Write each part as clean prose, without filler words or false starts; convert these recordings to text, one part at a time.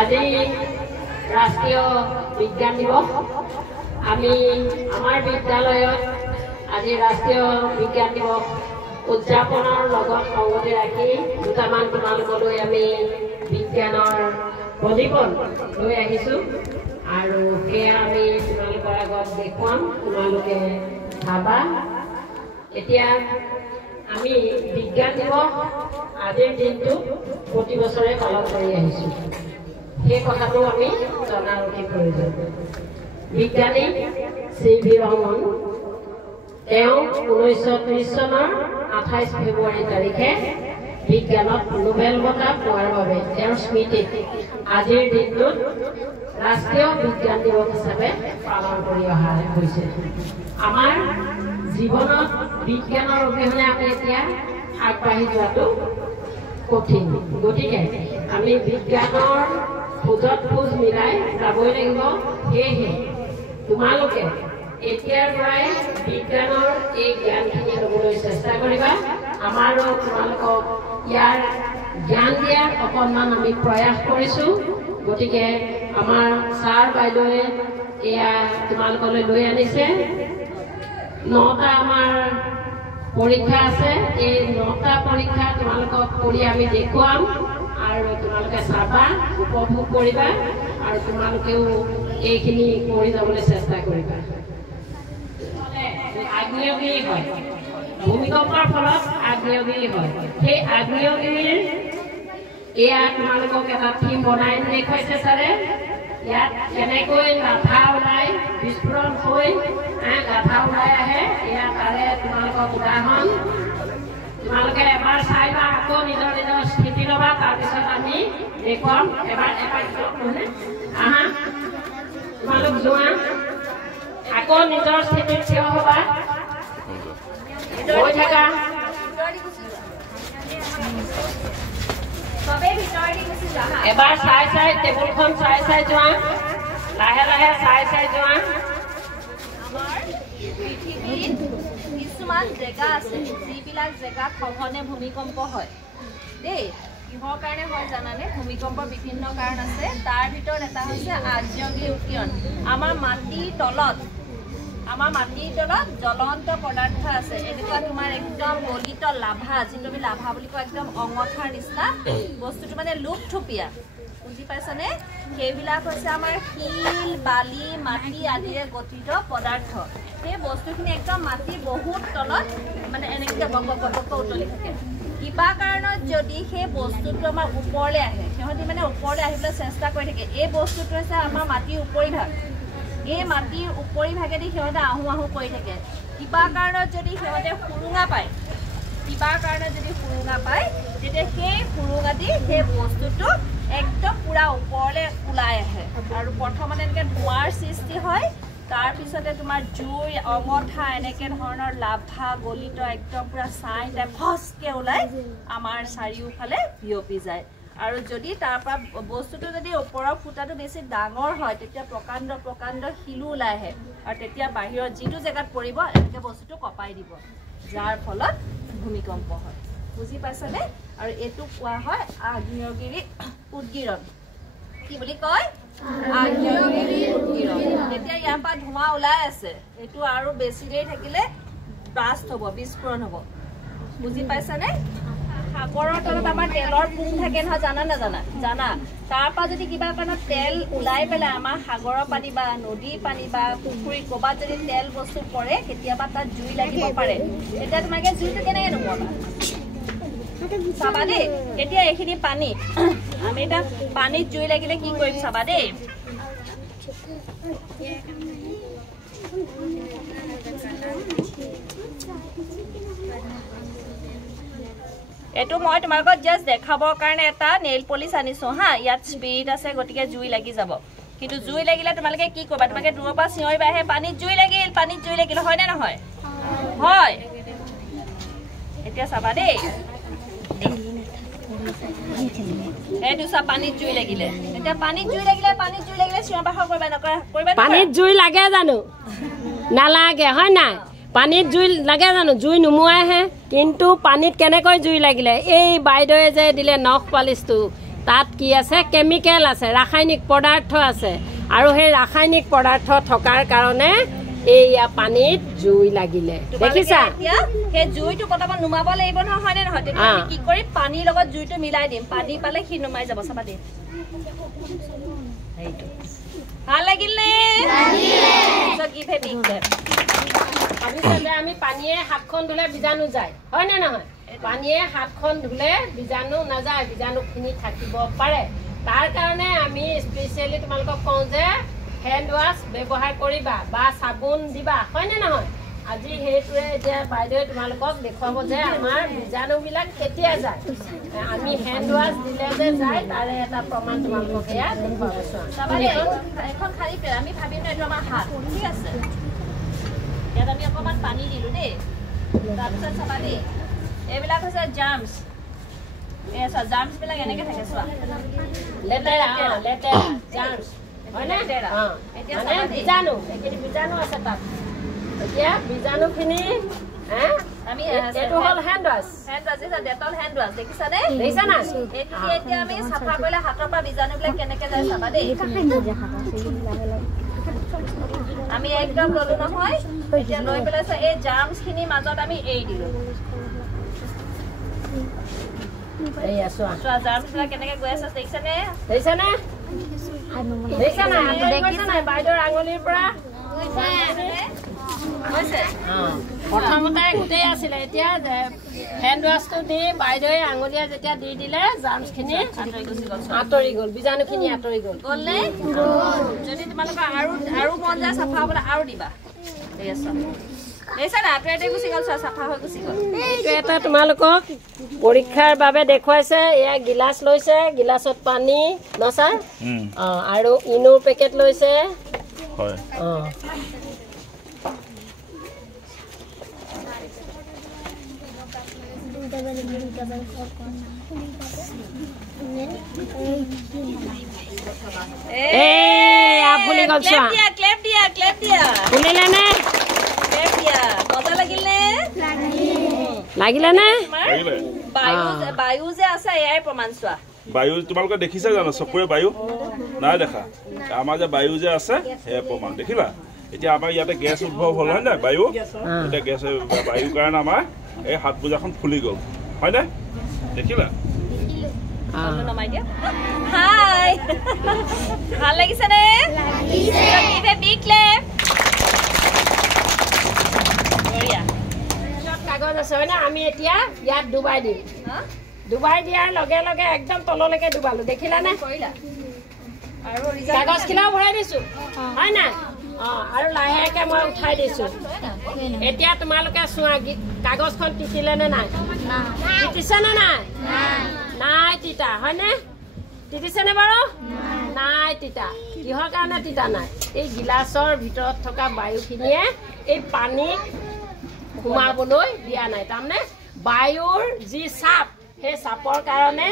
আজি ৰাষ্ট্ৰীয় বিজ্ঞান দিৱস। আমি আমাৰ বিদ্যালয়ত আজি ৰাষ্ট্ৰীয় বিজ্ঞান দিৱস উদযাপনৰ লগত সংগতি ৰাখি দুটামান তোমালোকলৈ আমি বিজ্ঞানৰ প্ৰদীপন লৈ আহিছোঁ আৰু সেয়া আমি তোমালোকৰ আগত দেখুৱাম, তোমালোকে চাবা। এতিয়া আমি বিজ্ঞান দিৱস আজিৰ দিনটো প্ৰতি বছৰে পালন কৰি আহিছোঁ, সেই কথাটো আমি জনাৰ অতি প্ৰয়োজন। বিজ্ঞানী চি.ভি. ৰমন তেওঁ 1930 চনৰ 28 ফেব্ৰুৱাৰী তাৰিখে বিজ্ঞানত নোবেল বঁটা পোৱাৰ বাবে তেওঁৰ স্মৃতিত আজিৰ দিনটোত ৰাষ্ট্ৰীয় বিজ্ঞান দিৱস হিচাপে পালন কৰি অহা হৈছে। আমাৰ জীৱনত বিজ্ঞানৰ অবিহনে আমি এতিয়া আগবাঢ়ি যোৱাটো কঠিন, গতিকে আমি বিজ্ঞানৰ খোজত খোজ মিলাই যাবই লাগিব। সেয়েহে তোমালোকে এতিয়াৰ পৰাই বিজ্ঞানৰ এই জ্ঞানখিনি ল'বলৈ চেষ্টা কৰিবা। আমাৰো তোমালোকক ইয়াৰ জ্ঞান দিয়াৰ অকণমান আমি প্ৰয়াস কৰিছোঁ। গতিকে আমাৰ ছাৰ বাইদেৱে এয়া তোমালোকলৈ লৈ আনিছে। 9টা আমাৰ পৰীক্ষা আছে, এই 9টা পৰীক্ষা তোমালোকক কৰি আমি দেখুৱাম আৰু তোমালোকে চাবা, উপভোগ কৰিবা আৰু তোমালোকেও এইখিনি কৰি যাবলৈ চেষ্টা কৰিবা। আগ্নেয়গিৰি হয়, ভূমিকম্পৰ ফলত আগ্নেয়গিৰি হয়। সেই আগ্নেয়গিৰিৰ এয়া তোমালোকক এটা থিম বনাই দেখুৱাইছে ছাৰে। ইয়াত কেনেকৈ লাভা ওলাই, বিস্ফোৰণ হৈ লাভা ওলাই আহে, এয়া তাৰে তোমালোকক উদাহৰণ। তোমালোকে এবাৰ চাই বা আকৌ নিজৰ নিজৰ স্থিতি ল'বা, তাৰপিছত আমি দেখুৱাম। এবাৰ আহা, তোমালোক যোৱা, আকৌ নিজৰ স্থিতিত থিয় হ'বা, গৈ থাকা। এবাৰ চাই চাই টেবুলখন চাই চাই যোৱা, লাহে লাহে চাই চাই যোৱা। আমাৰ পৃথিৱীত কিছুমান জেগা আছে যিবিলাক জেগাত সঘনে ভূমিকম্প হয় দেই। কিহৰ কাৰণে হয় জানানে? ভূমিকম্পৰ বিভিন্ন কাৰণ আছে, তাৰ ভিতৰত এটা হৈছে আগ্নেয়গিৰি উৎকীৰ্ণ। আমাৰ মাটিৰ তলত জ্বলন্ত পদাৰ্থ আছে, এনেকুৱা তোমাৰ একদম গলিত লাভা, যিটো আমি লাভা বুলি কওঁ, একদম অঙঠাৰ নিচিনা বস্তুটো, মানে লোকথুপীয়া, বুজি পাইছানে? সেইবিলাক হৈছে আমাৰ শিল, বালি, মাটি আদিৰে গঠিত পদাৰ্থ। সেই বস্তুখিনি একদম মাটিৰ বহুত তলত, মানে এনেকৈ বক উতলি থাকে। কিবা কাৰণত যদি সেই বস্তুটো আমাৰ ওপৰলৈ আহে, সিহঁতি মানে ওপৰলৈ আহিবলৈ চেষ্টা কৰি থাকে। এই বস্তুটো হৈছে আমাৰ মাটিৰ উপৰিভাগ। এই মাটিৰ উপৰিভাগেদি সিহঁতে আহোঁ আহোঁ কৰি থাকে। কিবা কাৰণত যদি সিহঁতে সুৰুঙা পায়, তেতিয়া সেই সুৰুঙাদি সেই বস্তুটো একদম পূৰা ওপৰলৈ ওলাই আহে আৰু প্ৰথমতে এনেকৈ ধোঁৱাৰ সৃষ্টি হয়। তাৰপিছতে তোমাৰ জুই, অঙঠা, এনেকৈ ধৰণৰ লাভা গলিত একদম পূৰা ছাই টাইপ ফচকৈ ওলাই আমাৰ চাৰিওফালে বিয়পি যায়। আৰু যদি তাৰ পৰা বস্তুটো যদি ওপৰৰ ফুটাটো বেছি ডাঙৰ হয়, তেতিয়া প্ৰকাণ্ড শিলো ওলাই আহে আৰু তেতিয়া বাহিৰৰ যিটো জেগাত পৰিব এনেকৈ বস্তুটো কঁপাই দিব, যাৰ ফলত ভূমিকম্প হয়। বুজি পাইছানে? আৰু এইটো কোৱা হয় আগ্নেয়গিৰি উৎকীৰ্ণ। কি বুলি কয়? আগ্নেয়গিৰি উৎকীৰ্ণ। এতিয়া ইয়াৰ পৰা ধোঁৱা ওলাই আছে, এইটো আৰু বেছি দেৰি থাকিলে ব্লাষ্ট হ'ব, বিস্ফোৰণ হ'ব। বুজি পাইছানে? সাগৰৰ তলত আমাৰ তেলৰ পুং থাকে নহয়, জানা নাজানা? জানা। তাৰ পৰা যদি কিবা কাৰণত তেল ওলাই পেলাই আমাৰ সাগৰৰ পানী বা নদীৰ পানী বা পুখুৰীত ক'ৰবাত যদি তেল বস্তু পৰে, কেতিয়াবা তাত জুই লাগিব পাৰে। তেতিয়া তোমাকে জুইটো কেনেকৈ নুমুৱাবা? চাবা দেই। এতিয়া এইখিনি পানী, আমি এতিয়া পানীত জুই লাগিলে কি কৰিম চাবা দেই। এইটো মই তোমালোকক জাষ্ট দেখাবৰ কাৰণে এটা নেইল পলিচ আনিছোঁ হা। ইয়াত স্পিৰিট আছে, গতিকে জুই লাগি যাব। কিন্তু জুই লাগিলে তোমালোকে কি কৰিবা? তোমালোকে দূৰৰ পৰা চিঞৰিবা, আহে পানীত জুই লাগিল, হয়নে নহয়? হয়। এতিয়া চাবা দেই, এইটো চা, পানীত জুই লাগিলে। এতিয়া পানীত জুই লাগিলে চিঞৰ বাখৰ কৰিবা, নকৰা? পানীত জুই লাগে জানো? নালাগে, হয় নাই? পানীত জুই লাগে জানো? জুই নুমুৱাইহে। কিন্তু পানীত কেনেকৈ জুই লাগিলে? এই বাইদেৱে যে দিলে নখ পালিচটো, তাত কি আছে কেমিকেল আছে ৰাসায়নিক পদাৰ্থ আছে আৰু সেই ৰাসায়নিক পদাৰ্থ থকাৰ কাৰণে এইয়া পানীত জুই লাগিলে দেখিছা সেই জুইটো বৰ্তমান নুমাব লাগিব নহয় হয়নে নহয় তেতিয়া আমি কি কৰিম পানীৰ লগত জুইটো মিলাই দিম পানী পালে সি নুমাই যাব চাবা দে এইটো ভাল লাগিল নে আমি পানীয়ে হাতখন ধুলে বীজাণু যায় হয় নে নহয় পানীয়ে হাতখন ধুলে বীজাণু নাযায় বীজাণুখিনি থাকিব পাৰে তাৰ কাৰণে আমি স্পেচিয়েলি তোমালোকক কওঁ যে হেণ্ড ৱাছ ব্যৱহাৰ কৰিবা বা চাবোন দিবা হয় নে নহয় আজি সেইটোৱে এতিয়া বাইদেৱে তোমালোকক দেখুৱাব যে আমাৰ বীজাণুবিলাক কেতিয়া যায় আমি হেণ্ড ৱাছ দিলে যে যায় তাৰে এটা প্ৰমাণ তোমালোকক এয়া দেখুৱাইছোঁ এখন খালি আমি ভাবিম এইটো আমাৰ হাত ঠিক আছে ইয়াত আমি অকণমান পানী দিলোঁ দেই তাৰপিছত চাবা দেই এইবিলাক হৈছে জাৰ্মছ এই চোৱা জাৰ্মছবিলাক এনেকৈ থাকে চোৱা লেতেৰা জাৰ্মছ হয় নে এতিয়া বীজাণু এইখিনি বীজাণু আছে তাত এতিয়া বীজাণুখিনি আমি এইটো হ'ল hand wash Dettol hand wash দেখিছানে দেখিছা না এইখিনি এতিয়া আমি চাফা কৰিলে হাতৰ পৰা বীজাণুবিলাক কেনেকৈ যায় চাবা দেই আমি একদম ললো নহয় এতিয়া লৈ পেলাইছে এই জাৰ্মছখিনিৰ মাজত আমি এৰি দিলোঁ জাৰ্মছবিলাক কেনেকৈ গৈ আছে দেখিছানে বাইদেউৰ আঙুলিৰ পৰা প্ৰথমতে গোটেই আছিলে এতিয়া হেণ্ড ৱাছটো দি বাইদেৱে আঙুলিয়া যেতিয়া দি দিলে জাৰ্মছখিনি আঁতৰি গ'ল বীজাণুখিনি আঁতৰি গ'ল গ'লনে যদি তোমালোকৰ আৰু মন যায় চাফা হ'বলৈ আৰু দিবা এইটো এটা তোমালোকক পৰীক্ষাৰ বাবে দেখুৱাইছে এয়া গিলাচ লৈছে গিলাচত পানী ন ছাৰ আৰু ইনোৰ পেকেট লৈছে লাগিলে নে বায়ু যে আছে এয়াই প্ৰমাণ চোৱা বায়ু তোমালোকে দেখিছা জানো চকুৰে বায়ু নাই দেখা আমাৰ যে বায়ু যে আছে সেয়া প্ৰমাণ দেখিলা এতিয়া আমাৰ ইয়াতে গেছ উদ্ভৱ হ'ল হয় নাই বায়ু এতিয়া গেছ বায়ুৰ কাৰণে আমাৰ এই হাত মোজাখন ফুলি গ'ল হয়নে দেখিলা ভাল লাগিছে নে কাগজ আছে হয় না আমি এতিয়া ইয়াত ডুবাই দিম ডুবাই দিয়াৰ লগে লগে একদম তললৈকে ডুবালো দেখিলানে কাগজখিলাও ভৰাই দিছো হয় না আৰু লাহেকে মই উঠাই দিছো এতিয়া তোমালোকে চোৱা কাগজখন তিতিলে নে নাই তিতিছে নে নাই নাই তিতা হয়নে তিতিছে নে বাৰু নাই তিতা কিহৰ কাৰণে তিতা নাই এই গিলাচৰ ভিতৰত থকা বায়ুখিনিয়ে এই পানী সোমাবলৈ দিয়া নাই তাৰমানে বায়ুৰ যি চাপ সেই চাপৰ কাৰণে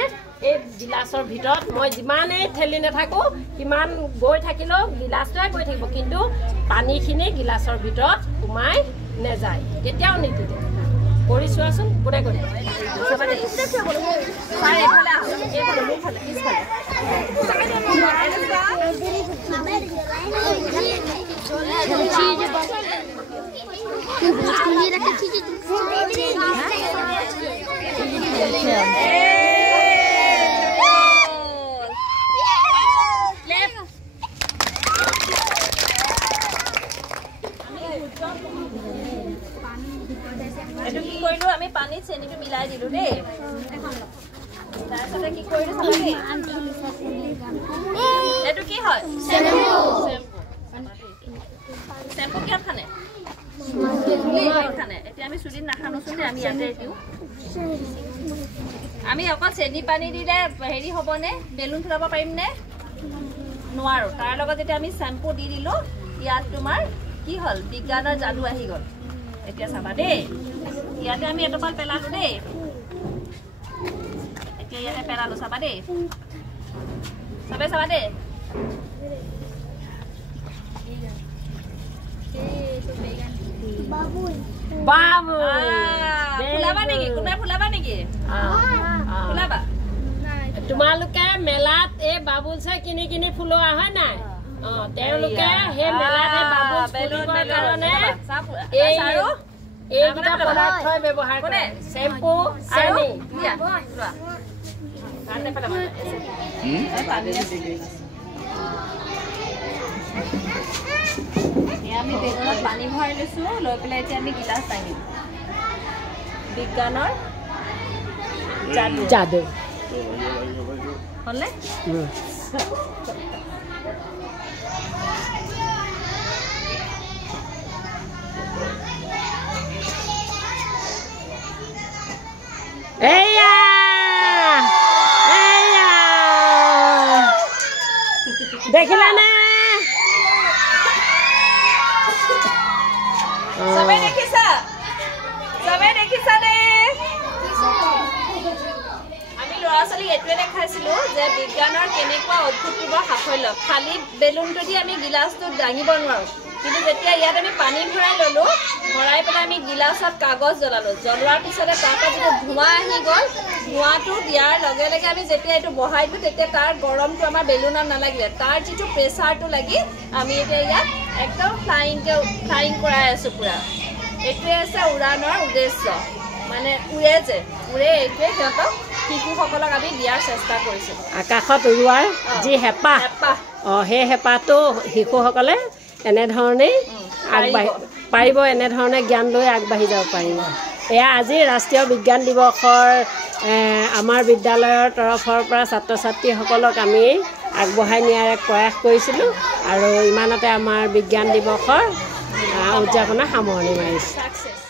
এই গিলাচৰ ভিতৰত মই যিমানেই ঠেলি নাথাকো সিমান গৈ থাকিলেও গিলাচটোৱে গৈ থাকিব কিন্তু পানীখিনি গিলাচৰ ভিতৰত সোমাই নাযায় কেতিয়াও নিতিতে কৰি চোৱাচোন কোনে কৰি আমি পানীত চেনিটো মিলাই দিলো দেই তাৰপিছতে কি কৰিলো চাবাগে এইটো কি হয় চেম্পু কিয় খানে এতিয়া আমি চুলিত নাখানোচোন আমি ইয়াতে দিওঁ আমি অকল চেনি পানী দিলে হেৰি হ'বনে বেলুন ফুলাব পাৰিমনে নোৱাৰো তাৰ লগত যেতিয়া আমি চেম্পু দি দিলোঁ ইয়াত তোমাৰ কি হ'ল বিজ্ঞানৰ যাদু আহি গ'ল এতিয়া চাবা দেই ইয়াতে আমি এটোপাল পেলালো দেই এতিয়া ইয়াতে পেলালো চাবা দেই চবে চাবা দেই বাবু ফুলাবা নেকি কোনোবাই ফুলাবা নেকি ফুলাবা তোমালোকে মেলাত এই বাবুলছে কিনি কিনি ফুলোৱা হয় নাই তেওঁলোকে সেই মেলাতে বাবুল ফুলিবৰ কাৰণে এইকেইটা পদাৰ্থই ব্যৱহাৰ কৰে চেম্পু চেনি আমি বেগত পানী ভৰাই লৈছোঁ লৈ পেলাই এতিয়া আমি গিলাচ দাঙিম বিজ্ঞানৰ যাদু হ'লে এয়া দেখিলানে চবে দেখিছা নে আমি ল'ৰা ছোৱালীক এইটোৱে দেখাইছিলোঁ যে বিজ্ঞানৰ কেনেকুৱা অভূতপূৰ্ব সাফল্য খালী বেলুনটো দি আমি গিলাচটো দাঙিব নোৱাৰোঁ কিন্তু যেতিয়া ইয়াত আমি পানী ভৰাই ল'লোঁ ভৰাই পেলাই আমি গিলাচত কাগজ জ্বলালোঁ জ্বলোৱাৰ পিছতে তাৰপৰা যিটো ধোঁৱা আহি গ'ল ধোঁৱাটো দিয়াৰ লগে লগে আমি যেতিয়া এইটো বহাই দিওঁ তেতিয়া তাৰ গৰমটো আমাৰ বেলুনত নালাগিলে তাৰ যিটো প্ৰেছাৰটো লাগি আমি এতিয়া ইয়াত একদম ফ্লাইং কৰাই আছোঁ পূৰা এইটোৱে আছে উৰাণৰ উদ্দেশ্য মানে উৰে এইটোৱে সিহঁতক শিশুসকলক আমি দিয়াৰ চেষ্টা কৰিছোঁ আকাশত উৰুৱাৰ যি হেঁপাহ সেই হেঁপাহটো শিশুসকলে এনেধৰণেই পাৰিব এনেধৰণে জ্ঞান লৈ আগবাঢ়ি যাব পাৰিব এয়া আজি ৰাষ্ট্ৰীয় বিজ্ঞান দিৱসৰ আমাৰ বিদ্যালয়ৰ তৰফৰ পৰা ছাত্ৰ ছাত্ৰীসকলক আমি আগবঢ়াই নিয়াৰ এক প্ৰয়াস কৰিছিলোঁ আৰু ইমানতে আমাৰ বিজ্ঞান দিৱসৰ উদযাপনৰ সামৰণি মাৰিছোঁ